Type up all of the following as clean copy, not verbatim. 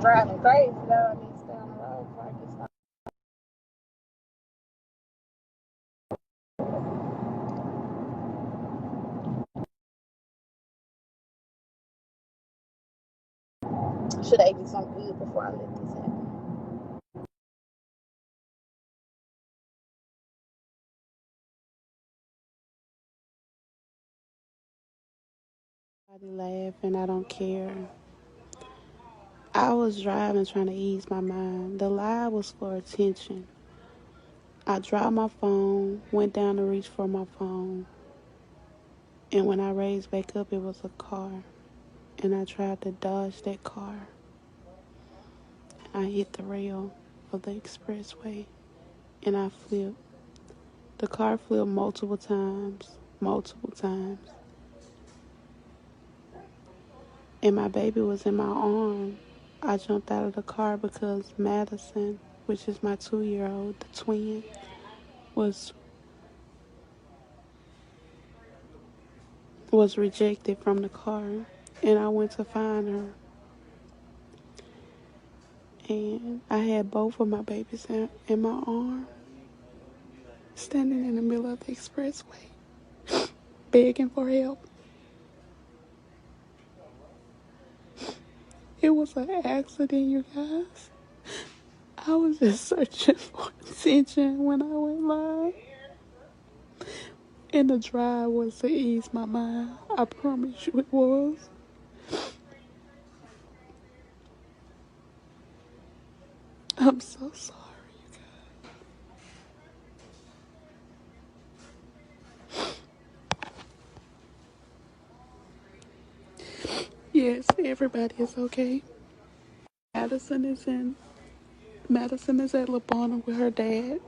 driving crazy though. I need to stay on the road before I get stopped. Should have ate me something good before I let this happen. Laughing, I don't care. I was driving trying to ease my mind. The lie was for attention. I dropped my phone, went down to reach for my phone, and when I raised back up, it was a car, and I tried to dodge that car. I hit the rail of the expressway, and I flipped. The car flipped multiple times, and my baby was in my arm. I jumped out of the car because Madison, which is my 2-year-old, the twin, was rejected from the car, and I went to find her. And I had both of my babies in my arm, standing in the middle of the expressway, begging for help. It was an accident, you guys. I was just searching for attention when I went live. And the drive was to ease my mind. I promise you it was. I'm so sorry, you guys. Yes, everybody is okay. Madison is at Labona with her dad.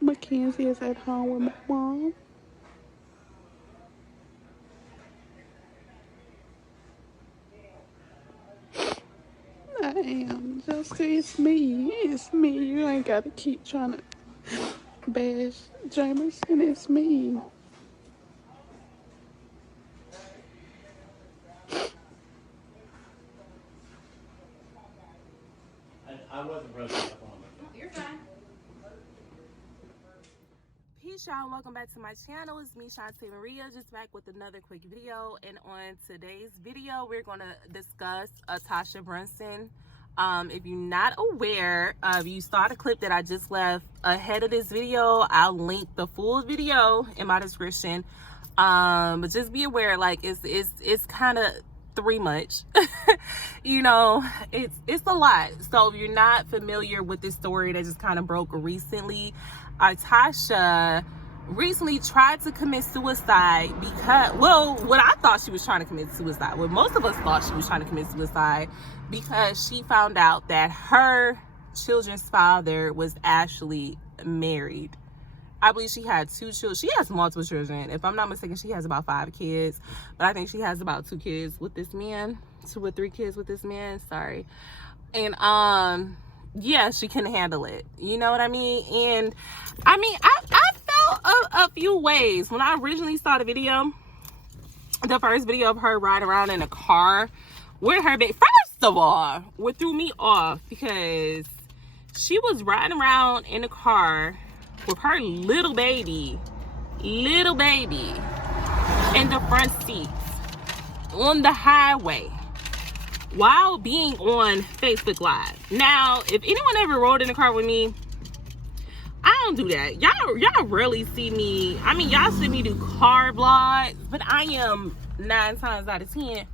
Mackenzie is at home with my mom. I am. Jessica, it's me. It's me. You ain't got to keep trying to bash Jamerson. It's me. I wasn't really up on it. You're fine. Peace, y'all. Welcome back to my channel. It's me, Shante Maria, just back with another quick video. And on today's video, we're going to discuss Itasha Brunson. If you're not aware, you saw the clip that I just left ahead of this video. I'll link the full video in my description. But just be aware, like it's kind of too much. You know, it's a lot. So if you're not familiar with this story that just kind of broke recently, Itasha recently tried to commit suicide because, well, what I thought she was trying to commit suicide, what most of us thought she was trying to commit suicide, because she found out that her children's father was actually married. I believe she had 2 children. She has multiple children. If I'm not mistaken, she has about 5 kids. But I think she has about 2 kids with this man. 2 or 3 kids with this man. Sorry. And, yeah, she couldn't handle it. You know what I mean? And, I mean, I felt a few ways. When I originally saw the video, the first video of her riding around in a car with her baby. First of all, what threw me off, because she was riding around in a car with her little baby in the front seat on the highway while being on Facebook Live. Now, if anyone ever rode in a car with me, I don't do that. Y'all rarely see me. I mean, y'all see me do car vlogs, but I am 9 times out of 10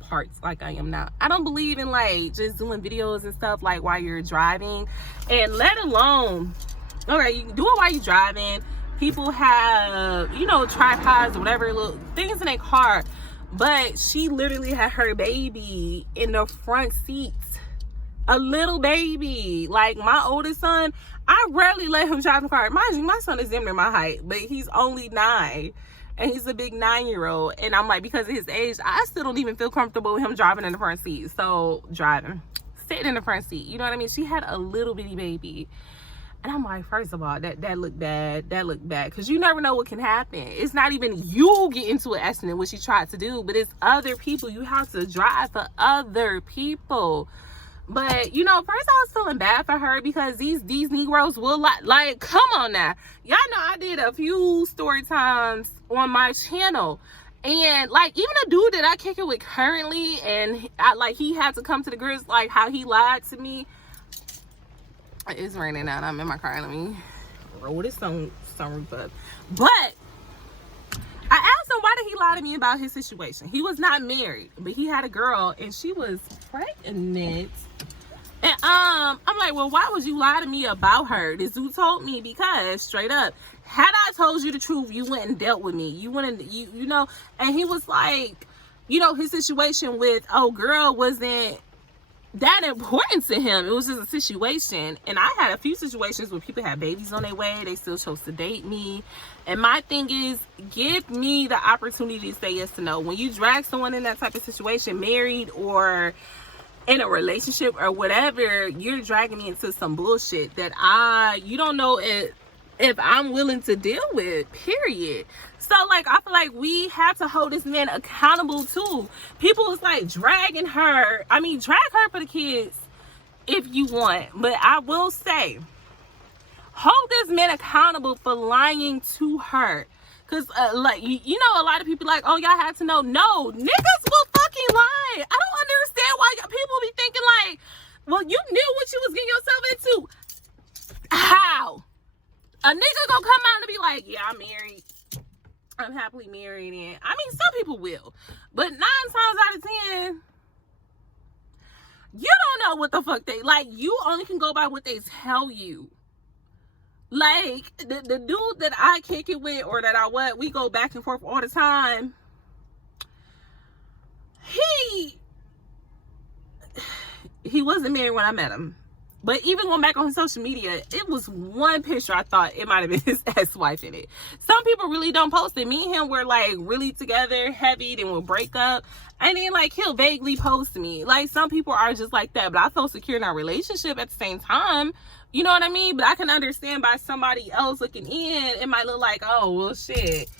parts like I am now. I don't believe in like just doing videos and stuff like while you're driving, and let alone, okay, you can do it while you're driving. People have, you know, tripods or whatever little things in their car, but she literally had her baby in the front seat. A little baby. Like, my oldest son, I rarely let him drive the car. Mind you, my son is damn near my height, but he's only 9. And he's a big 9-year-old. And I'm like, because of his age, I still don't even feel comfortable with him driving in the front seat. So, sitting in the front seat. You know what I mean? She had a little bitty baby. And I'm like, first of all, that looked bad. That looked bad. Because you never know what can happen. It's not even you get into an accident, which she tried to do, but it's other people. You have to drive for other people. But, you know, first I was feeling bad for her because these Negroes will like, come on now. Y'all know I did a few story times on my channel. And, like, even a dude that I kick it with currently, and he had to come to the grips, like, how he lied to me. It's raining out. I'm in my car. Let me roll this sunroof up. But I asked him, why did he lie to me about his situation? He was not married, but he had a girl, and she was pregnant. And I'm like, well, why would you lie to me about her? This dude told me because, straight up, had I told you the truth, you wouldn't and dealt with me. You wouldn't, you know. And he was like, you know, his situation with girl wasn't that important to him. It was just a situation. And I had a few situations where people had babies on their way. They still chose to date me. And my thing is, give me the opportunity to say yes to no. When you drag someone in that type of situation, married or in a relationship or whatever, you're dragging me into some bullshit that you don't know if I'm willing to deal with, period. So, like, I feel like we have to hold this man accountable too. People is like dragging her. I mean, drag her for the kids if you want. But I will say, hold this man accountable for lying to her. Because, like, you know, a lot of people like, oh, y'all had to know. No, niggas will fucking lie. I don't understand why people be thinking like, well, you knew what you was getting yourself into. How? A nigga gonna come out and be like, yeah, I'm married. I'm happily married. And I mean, some people will. But 9 times out of 10, you don't know what the fuck they, like, you only can go by what they tell you. Like, the dude that I kick it with, or that we go back and forth all the time, he wasn't married when I met him. But even going back on his social media, it was one picture I thought it might have been his ex-wife in it. Some people really don't post it. Me and him were like really together, heavy, then we'll break up. And then like he'll vaguely post me. Like some people are just like that. But I felt secure in our relationship at the same time. You know what I mean? But I can understand by somebody else looking in, it might look like, oh, well, shit.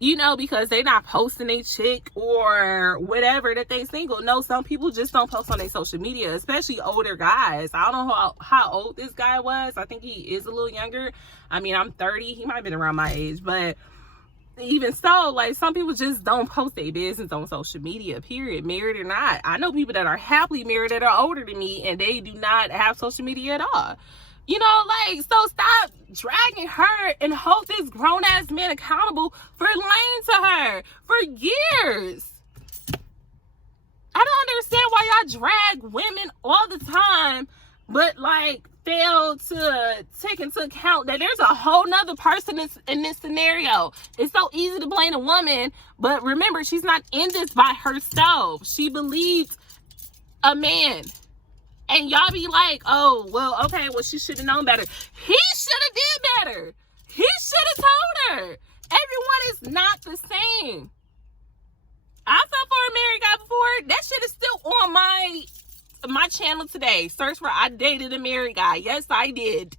You know, because they not posting a chick or whatever that they single. No, some people just don't post on their social media, especially older guys. I don't know how old this guy was. I think he is a little younger. I mean, I'm 30. He might have been around my age. But even so, like, some people just don't post their business on social media, period, married or not. I know people that are happily married that are older than me, and they do not have social media at all. You know, like, so stop dragging her and hold this grown-ass man accountable for lying to her for years. I don't understand why y'all drag women all the time, but, like, fail to take into account that there's a whole nother person in this scenario. It's so easy to blame a woman, but remember, she's not in this by herself. She believed a man. And y'all be like, oh, well, okay, well, she should have known better. He should have did better. He should have told her. Everyone is not the same. I fell for a married guy before. That shit is still on my channel today. Search for I dated a married guy. Yes, I did.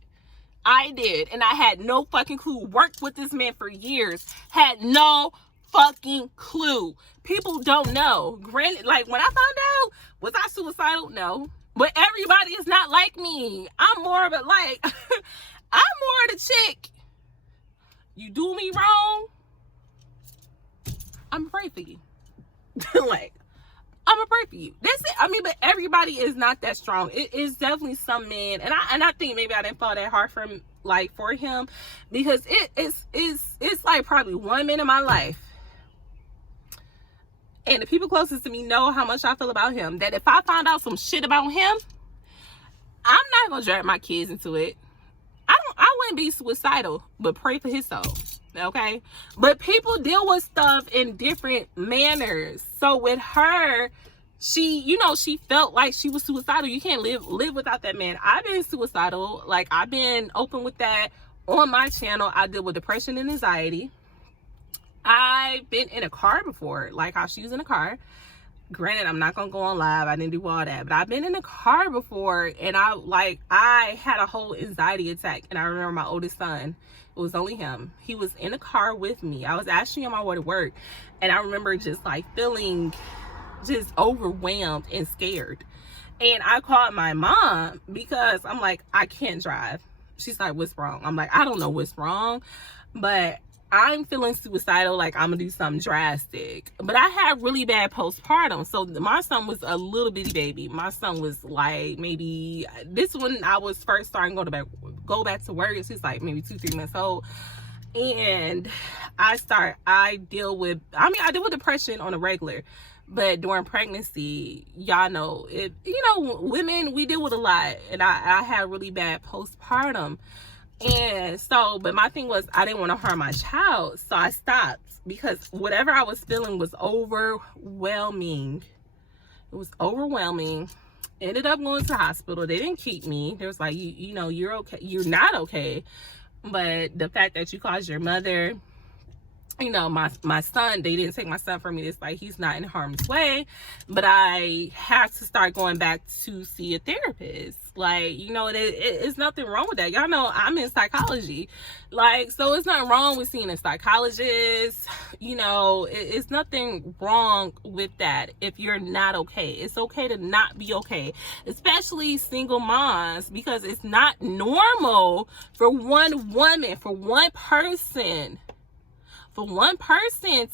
I did. And I had no fucking clue. Worked with this man for years. Had no fucking clue. People don't know. Granted, like, when I found out, was I suicidal? No. But everybody is not like me. I'm more of a, like, I'm more of the chick. You do me wrong, I'm afraid for you. Like, I'm afraid for you. That's it. I mean, but everybody is not that strong. It is definitely some men, and I think maybe I didn't fall that hard for him, like, for him, because it's like probably one man in my life. And the people closest to me know how much I feel about him. That if I find out some shit about him, I'm not gonna drag my kids into it. I wouldn't be suicidal, but pray for his soul. Okay? But people deal with stuff in different manners. So with her, she felt like she was suicidal. You can't live without that man. I've been suicidal. Like, I've been open with that on my channel. I deal with depression and anxiety. I've been in a car before, like how she was in a car. Granted, I'm not gonna go on live. I didn't do all that, but I've been in the car before, and I had a whole anxiety attack. And I remember my oldest son, it was only him. He was in the car with me. I was actually on my way to work, and I remember just like feeling just overwhelmed and scared. And I called my mom because I'm like, I can't drive. She's like, what's wrong? I'm like, I don't know what's wrong, but I'm feeling suicidal, like I'm gonna do something drastic. But I had really bad postpartum. So my son was a little bitty baby. My son was like maybe, this when I was first starting to go back to work. He's like maybe 2-3 months old. And I deal with depression on a regular. But during pregnancy, y'all know it, women, we deal with a lot. And I had really bad postpartum. And so, but my thing was, I didn't want to harm my child. So I stopped because whatever I was feeling was overwhelming. It was overwhelming. Ended up going to the hospital. They didn't keep me. They was like, you're okay. You're not okay. But the fact that you caused your mother, my son, they didn't take my son from me. It's like he's not in harm's way, but I have to start going back to see a therapist. Like, it's nothing wrong with that. Y'all know I'm in psychology. Like, so it's not wrong with seeing a psychologist. It's nothing wrong with that if you're not okay. It's okay to not be okay, especially single moms, because it's not normal for one woman, for one person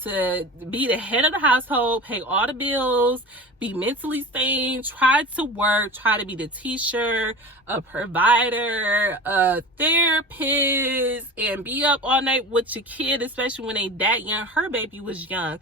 to be the head of the household, pay all the bills, be mentally sane, try to work, try to be the teacher, a provider, a therapist, and be up all night with your kid, especially when they that young. Her baby was young.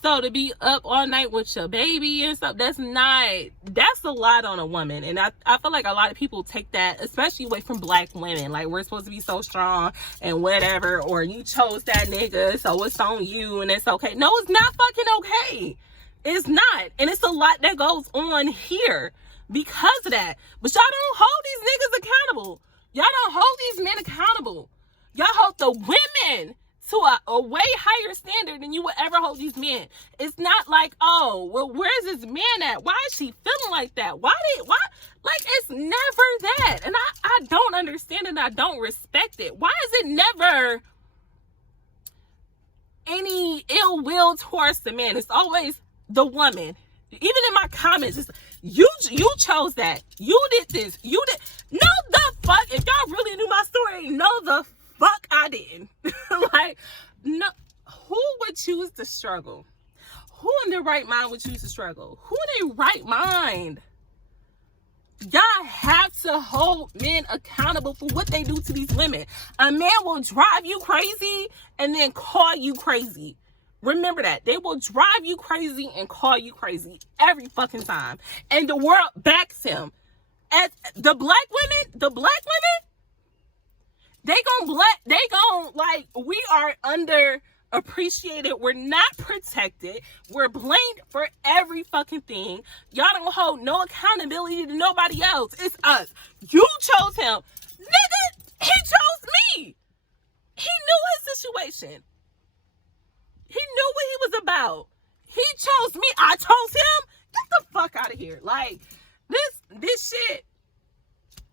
So to be up all night with your baby and stuff, that's a lot on a woman. And I feel like a lot of people take that, especially away from Black women. Like, we're supposed to be so strong and whatever, or you chose that nigga, so it's on you and it's okay. No, it's not fucking okay. It's not. And it's a lot that goes on here because of that. But y'all don't hold these niggas accountable. Y'all don't hold these men accountable. Y'all hold the women to a way higher standard than you would ever hold these men. It's not like, oh, well, where's this man at? Why is she feeling like that? Why? Like, it's never that. And I don't understand it, and I don't respect it. Why is it never any ill will towards the man? It's always the woman. Even in my comments, it's you chose that. You did this. You did. No, the fuck. If y'all really knew my story, no, the fuck I didn't. Like, no. Who would choose to struggle? Who in their right mind would choose to struggle? Who in their right mind? Y'all have to hold men accountable for what they do to these women. A man will drive you crazy and then call you crazy. Remember that. They will drive you crazy and call you crazy every fucking time. And the world backs him. As the black women, they gon' like, we are underappreciated. We're not protected. We're blamed for every fucking thing. Y'all don't hold no accountability to nobody else. It's us. You chose him. Nigga, he chose me. He knew his situation. He knew what he was about. He chose me. I chose him. Get the fuck out of here. Like, this shit.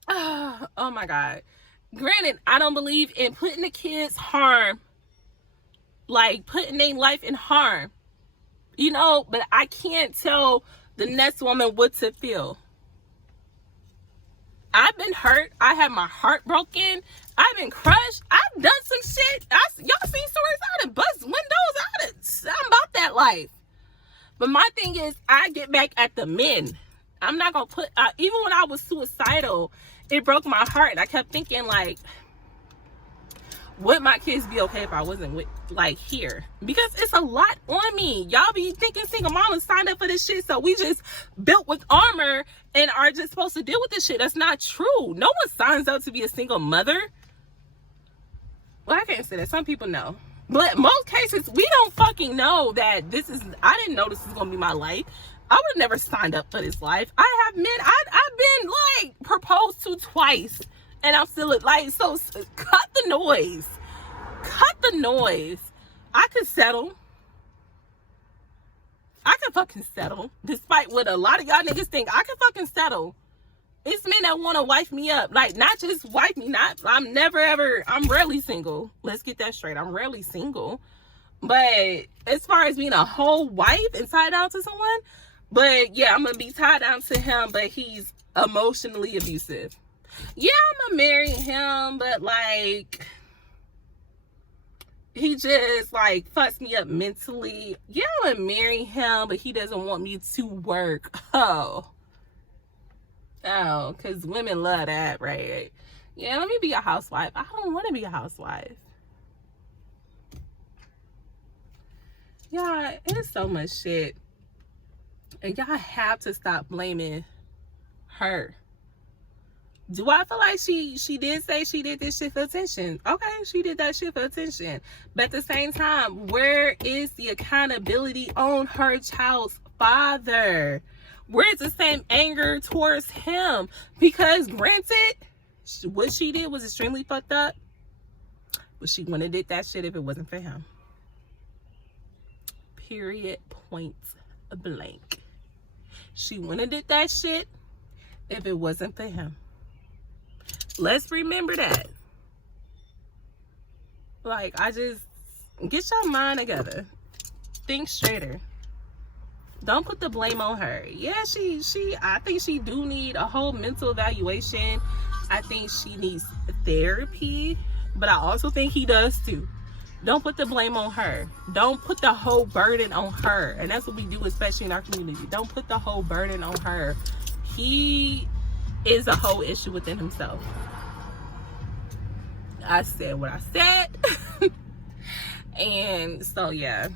Oh my God. Granted, I don't believe in putting the kids harm. Like, putting their life in harm. But I can't tell the next woman what to feel. I've been hurt. I had my heart broken. I've been crushed. I've done some shit. Y'all seen stories out of bust windows out of. I'm about that life. But my thing is, I get back at the men. I'm not going to put, even when I was suicidal, it broke my heart. I kept thinking, like, would my kids be okay if I wasn't here? Because it's a lot on me. Y'all be thinking single mamas signed up for this shit, so we just built with armor and are just supposed to deal with this shit. That's not true. No one signs up to be a single mother. Well, I can't say that. Some people know. But most cases, we don't fucking know that I didn't know this was going to be my life. I would have never signed up for this life. I have men, I've been, like, proposed to twice. And I'm still, like, so cut the noise. Cut the noise. I could settle. I can fucking settle. Despite what a lot of y'all niggas think, I can fucking settle. It's men that want to wife me up. Like, not just wife me. I'm never ever, I'm rarely single. Let's get that straight. I'm rarely single. But as far as being a whole wife and tied down to someone, but yeah, I'm going to be tied down to him, but he's emotionally abusive. Yeah, I'm going to marry him, but like, he just like fucks me up mentally. Yeah, I'm going to marry him, but he doesn't want me to work. Oh, because women love that, right? Yeah, let me be a housewife. I don't want to be a housewife. Yeah, it's so much shit. And y'all have to stop blaming her. Do I feel like she did say she did this shit for attention? Okay, she did that shit for attention. But at the same time, where is the accountability on her child's father? Where's the same anger towards him? Because granted, what she did was extremely fucked up, but she wouldn't have did that shit if it wasn't for him. Period, point blank. She wouldn't have did that shit if it wasn't for him. Let's remember that. Like, I just, get your mind together. Think straighter. Don't put the blame on her. Yeah, I think she do need a whole mental evaluation. I think she needs therapy, but I also think he does too. Don't put the blame on her. Don't put the whole burden on her. And that's what we do, especially in our community. Don't put the whole burden on her. He is a whole issue within himself. I said what I said. And so, yeah.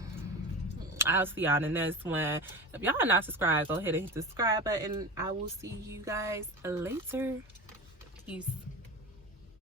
I'll see y'all in the next one. If y'all are not subscribed, go ahead and hit the subscribe button. I will see you guys later. Peace.